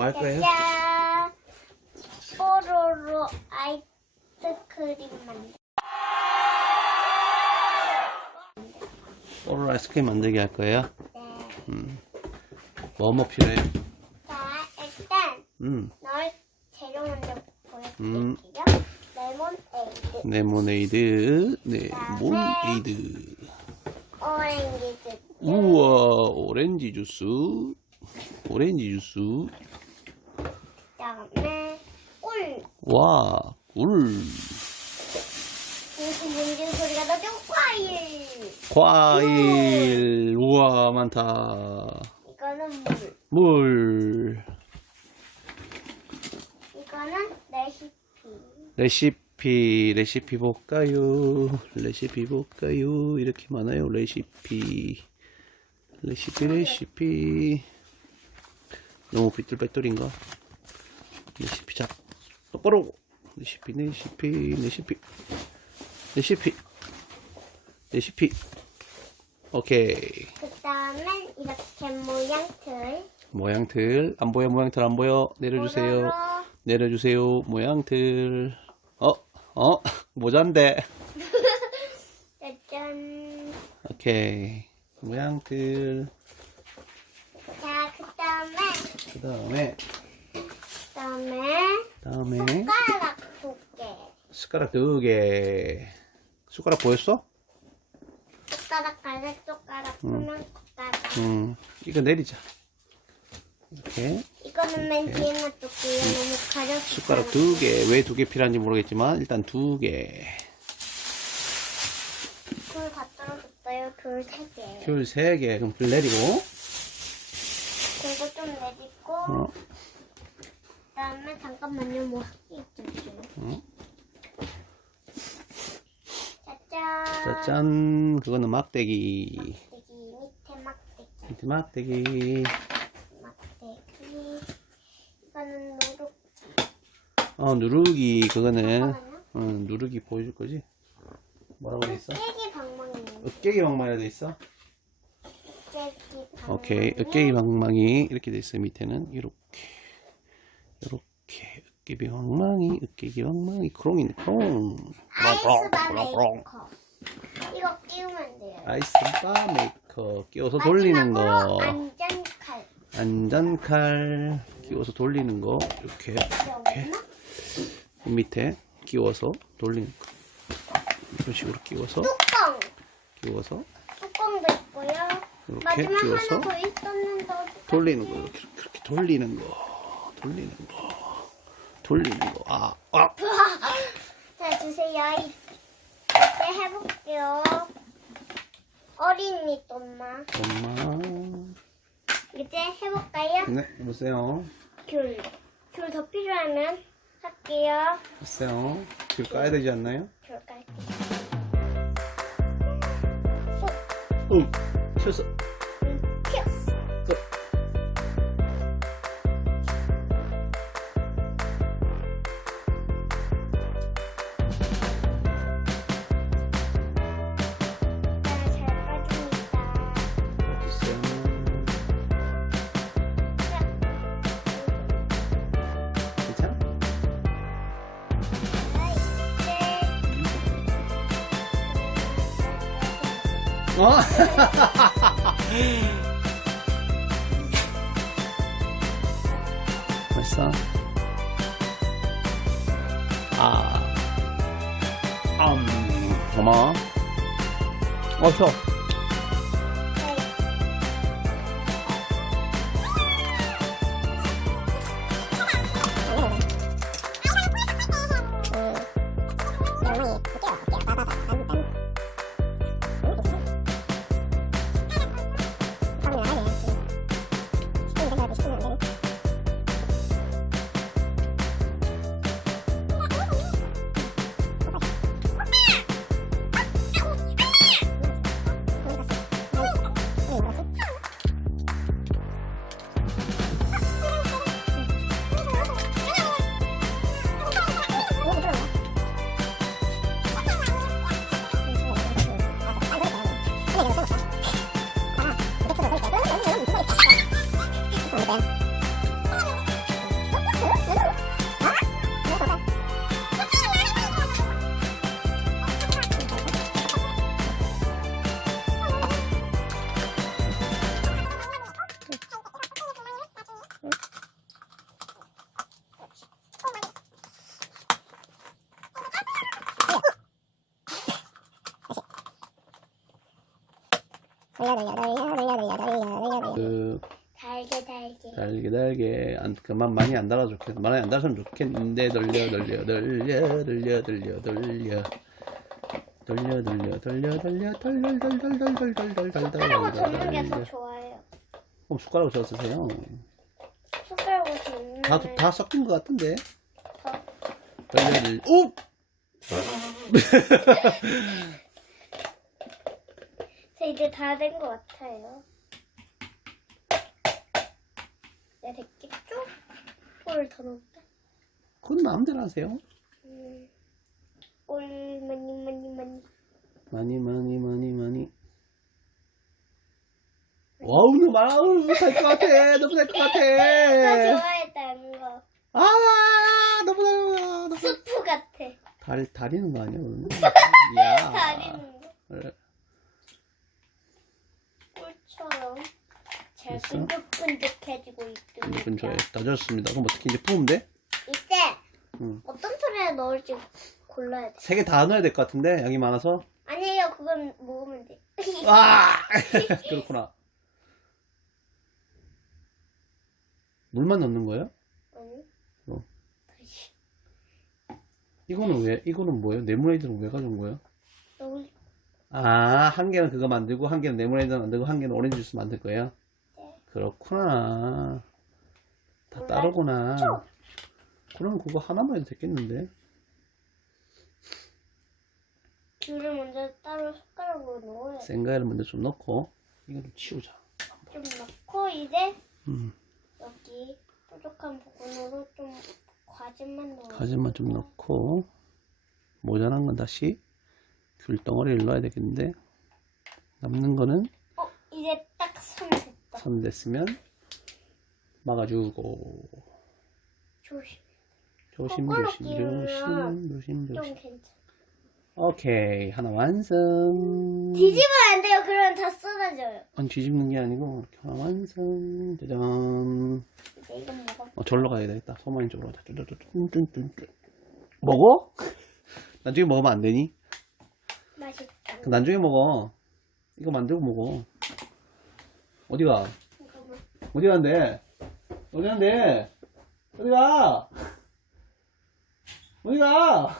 뭐 할 거예요? 짜잔! 뽀로로 아이스크림 만들. 오늘 아이스크림 만들기 할 거예요? 네. 음. 뭐 뭐 필요해요? 자, 일단 음. 널 재료 먼저 음. 보여드릴게요. 레몬 에이드, 레모네이드, 레모네이드. 오렌지 주스, 우와, 오렌지 주스. 오렌지 주스. 그다음에 꿀. 와, 꿀. 무슨 뭉진 소리가 나죠? 과일. 과일. 우와, 많다. 이거는 물. 물. 이거는 레시피. 레시피, 레시피 볼까요? 레시피 볼까요? 이렇게 많아요, 레시피. 레시피, 레시피. 너무 삐뚤빼뚤인가? 똑바로. 레시피, 레시피, 레시피. 레시피. 레시피. 오케이. 그 다음엔 이렇게 모양틀. 모양틀. 안 보여, 모양틀 안 보여. 내려주세요. 뽀로로. 내려주세요. 모양틀. 어, 어, 모자인데. 짜잔. 오케이. 모양틀. 자, 그 다음에 그 다음에, 그 다음에 숟가락 두 개. 숟가락 두 개. 숟가락 보였어? 숟가락 가락 숟가락 소면 숟가락. 음, 이거 내리자. 이렇게. 이거는 맨 뒤에 놔둘게요. 너무 가려. 숟가락 두 개. 왜 두 개 필요한지 모르겠지만, 일단 두 개. 귤다 떨어졌어요. 귤 세 개. 귤 세 개. 그럼 귤 내리고, 귤도 좀 내리고. 어, 그다음에 잠깐만요. 뭐 할게 있어요. 어. 짜잔. 짜잔. 그거는 막대기. 막대기 밑에 막대기. 밑에 막대기. 막대기. 이거는 누룩. 어, 누르기. 그거는. 어, 누르기 보여줄 거지? 뭐라고 돼 있어? 깨기 방망이. 으깨기 방망이라 돼 있어? 깨기 방망이. 오케이. 으깨기 방망이 이렇게 돼 있어. 밑에는 이렇게. 이렇게. 으깨기 방망이, 으깨기 방망이, 크롱이네, 크롱. 아이스바 메이커. 이거 끼우면 돼요. 아이스바 메이커. 끼워서 돌리는 거. 안전칼. 안전칼. 끼워서 돌리는 거. 이렇게. 이렇게. 밑에 끼워서 돌리는 거. 이런 식으로 끼워서, 뚜껑. 끼워서, 뚜껑도 있고요. 이렇게 마지막 끼워서 하나 더 있었는데 어디- 돌리는 거. 이렇게, 이렇게 돌리는 거. 돌리는 거. 돌리는 거. 아, 아. 자 주세요. 이- 이제 해볼게요. 어린이 엄마. 엄마. 이제 해볼까요? 네, 보세요. 귤. 귤 더 필요하면 할게요. 보세요. 귤 까야 되지 않나요? 귤 깔게요. 응. 쳤어. 어? 맛있어? 아, 음, 고마워. 어서. 그 달게 달게. 달게 달게 안 그만 많이 안 달아 좋겠 많이 안 달았으면 좋겠는데 돌려 돌려 돌려 돌려 돌려 돌려 돌려 돌려 돌려 돌려 돌려 돌려 돌려 돌려 돌려 숟가락으로 젓는 게더 돌려 좋아요. 그럼 숟가락으로 저 쓰세요 숟가락으로 젓는 다, 게다 섞인 것 같은데 더 돌려 돌려 오! 저 이제 다 된 것 같아요. 네, 됐겠죠? 꿀을 더 넣을까? 그건 마음대로 하세요 음, 꿀 많이 많이 많이. 많이 많이 많이 많이 와우 너무 많아 못할 것 같아 너무 나 같아 좋아했다는 거. 아 너무 달아 너무 수프 같아. 달, 다리는 거 아니야 그러면? 야 다리는 거. 그래. 꿀처럼 잘 됐어? 끈적끈적해지고 있습니다. 이분 좋아해 다 졌습니다 그럼 어떻게 이제 부으면 돼? 이때 응. 어떤 소리에 넣을지 골라야 돼. 세 개 다 넣어야 될 것 같은데 양이 많아서 아니에요, 그건 먹으면 돼. 아 그렇구나 물만 넣는 거예요? 아니. 어. 이거는 왜 이거는 뭐예요? 네모네이드는 왜 가져온 거예요? 넣을 아, 한 개는 그거 만들고, 한 개는 레모네이드 만들고, 한 개는 오렌지 주스 만들 거예요? 네. 그렇구나. 다? 따로구나. 그럼 그거 하나만 해도 됐겠는데? 귤을 먼저 따로 숟가락으로 넣어야 돼. 생과일을 먼저 좀 넣고, 이거 좀 치우자. 좀 넣고 이제 음, 여기 뾰족한 부분으로 좀 과즙만 넣어. 가지만 좀 넣고, 모자란 건 다시 귤 덩어리를 넣어야 되겠는데, 남는 거는 어, 이제 딱손 됐다. 손 됐으면 막아주고, 조심. 조심, 거꾸로 조심, 끼우면 조심, 조심, 좀 조심. 괜찮아. 오케이, 하나 완성. 뒤집으면 안 돼요. 그러면 다 쏟아져요. 아니 뒤집는 게 아니고 이렇게 하나 완성 짜잔 이제 이건 먹어. 어 절로 가야 되겠다 소마인 쪽으로 가자 쭌쭌쭌쭌쭌. 먹어? 나중에 먹으면 안 되니? 나중에 먹어 이거 만들고 먹어 어디가? 잠깐만. 어디 간대? 어디 간대? 어디 가? 어디 가?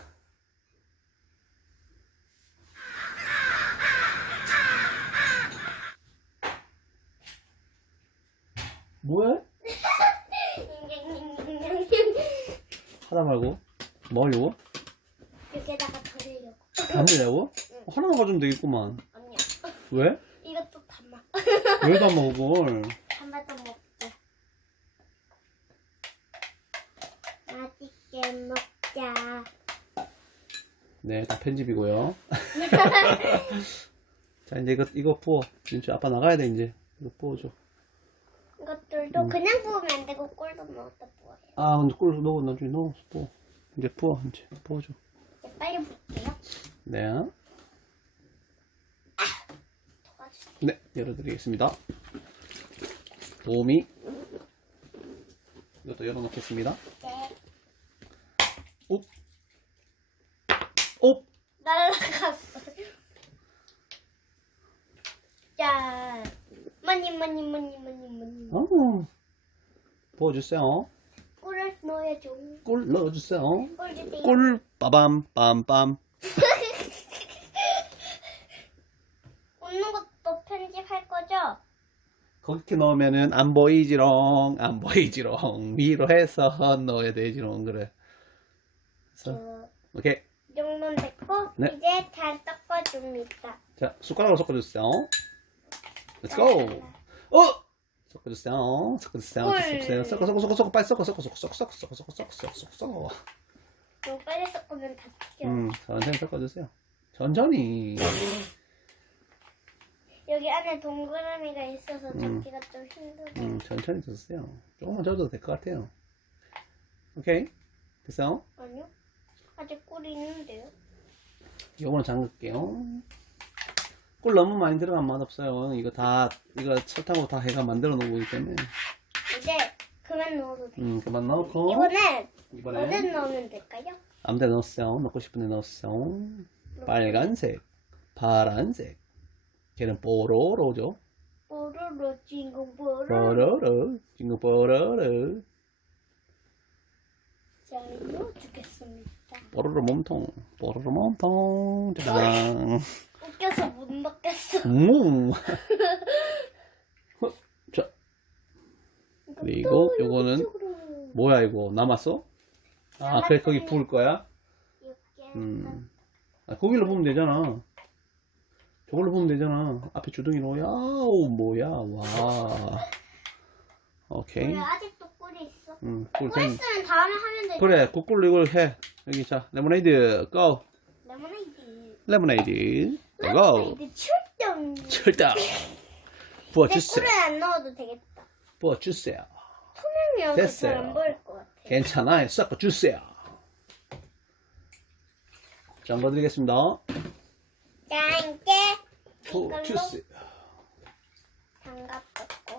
뭐해? 하다 말고 뭐 하려고? 여기다가 덜으려고. 담으려고? 하나만 가지면 되겠구만 아니야. 왜? 이것도 담아. 왜 담아 그걸 담아도 먹자. 맛있게 먹자. 네, 다 편집이고요. 자, 이제 이거, 이거 부어. 진짜 아빠 나가야 돼, 이제. 이거 부어줘. 이것들도 그냥 부으면 안 되고 꿀도 넣었다 부어요. 아, 근데 꿀 넣어, 나중에 넣어. 부어. 이제 부어, 이제. 부어줘. 이제 빨리 볼게요. 네. 도와주세요. 네, 열어드리겠습니다. 도우미. 이것도 열어놓겠습니다. 네. 오! 오! 날라갔어. 짠. 많이 많이 많이 많이 많이. 어. 부어주세요. 꿀을 넣어야죠. 꿀 넣어주세요. 꿀 주세요. 꿀, 빠밤, 빰빰. 웃는 것도 편집할 거죠? 그렇게 넣으면은 안 보이지롱, 안 보이지롱. 위로 해서 넣어야 되지롱, 그래. 그래서, 저, 오케이. 이 정도는 됐고 네. 이제 잘 섞어줍니다. 자, 숟가락으로 섞어주세요. Let's go! 어! 섞어주세요. 섞어주세요. 꿀. 섞어주세요. 섞어, 섞어, 섞어, 섞어, 빨리 섞어, 섞어, 섞어, 섞어, 섞어, 섞어, 섞어, 섞어, 섞어, 섞어, 섞어. 너무 빨리 섞으면 다 튀겨. 음, 천천히 섞어주세요. 천천히. 여기 안에 동그라미가 있어서 음. 잡기가 좀 힘들어. 음, 천천히 젓으세요. 조금만 젓어도 될 것 같아요. 오케이. 됐어요? 아니요? 아직 꿀이 있는데요? 요거는 잠글게요. 꿀 너무 많이 들어가면 맛없어요. 이거 다, 이거 설탕으로 다 해가 만들어 놓은 거기 때문에. 이제 그만 넣어도 돼. 음, 그만 넣고. 이번엔 이번에 어디 넣으면 될까요? 아무데나 넣었어요. 넣고 싶은 데 넣었어요. 빨간색, 파란색, 걔는 뽀로로죠. 뽀로로 주인공 뽀로로. 뽀로로. 친구 뽀로로. 자, 이거 주겠습니다. 뽀로로 몸통. 뽀로로 몸통. 짜잔. 웃겨서 못 먹겠어. 음. 자, 그리고 또 요거는. 뭐야 이거 남았어? 아, 그래 거기 부을 거야? 음. 아, 거기로 보면 되잖아. 저걸로 보면 되잖아. 앞에 주둥이 로. 야, 오, 뭐야, 와. 오케이. 왜 아직도 꿀이 있어? 음, 꿀꿀 생. 있으면 다음에 하면 되지. 그래, 국꿀로 이걸 해. 여기 자, 레모네이드, 고! 레모네이드. 레모네이드, 고! 레모네이드 출동. 철당! 내 부어주세요. 꿀은 안 넣어도 되겠다. 부어주세요. 투명이어서 됐어요. 잘안 보일 것 같아. 괜찮아요. 섞어주세요. 자, 한번 드리겠습니다. 자, 이제 부어주세요. 장갑 벗고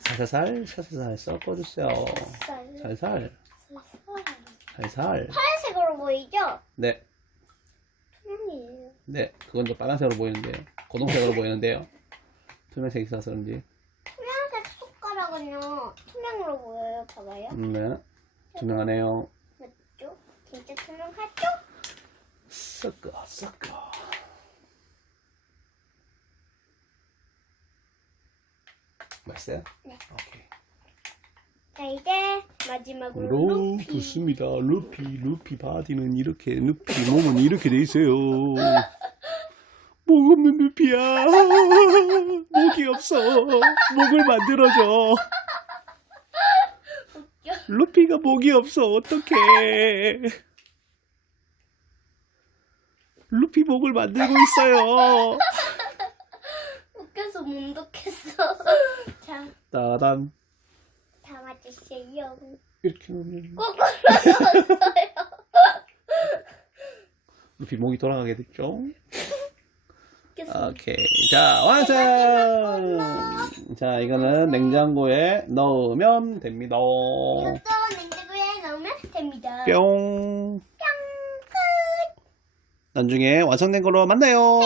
살살살, 살 살살 섞어주세요. 쌀. 살살, 쌀. 살살. 하얀색으로 보이죠? 네, 투명이에요. 네. 그건 좀 빨간색으로 보이는데요. 고동색으로 보이는데요. 투명색 있어서 그런지. 투명색 숟가락은요 투명으로 보여요. 봐봐요. 음, 네. 투명하네요. 맞죠? 진짜 투명하죠? 섞어, 섞어. 맛있어요? 네. 오케이. 자 이제 마지막으로 로, 루피. 좋습니다. 루피, 루피 바디는 이렇게, 루피 몸은 이렇게 돼 있어요. 목 없는 루피야. 목이 없어. 목을 만들어줘. 루피가 목이 없어. 어떡해. 루피 목을 만들고 있어요. 못 넣겠어. 자 따단. 담아주세요. 이렇게 놓으면 거꾸로 넣었어요. 루피 목이 돌아가게 됐죠? 오케이. 자, 완성! 자, 이거는 냉장고에 넣으면 됩니다. 이것도 냉장고에 넣으면 됩니다. 뿅. 뿅 끝. 나중에 완성된 걸로 만나요.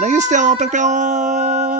여기서 남겨주세요. 뿅뿅.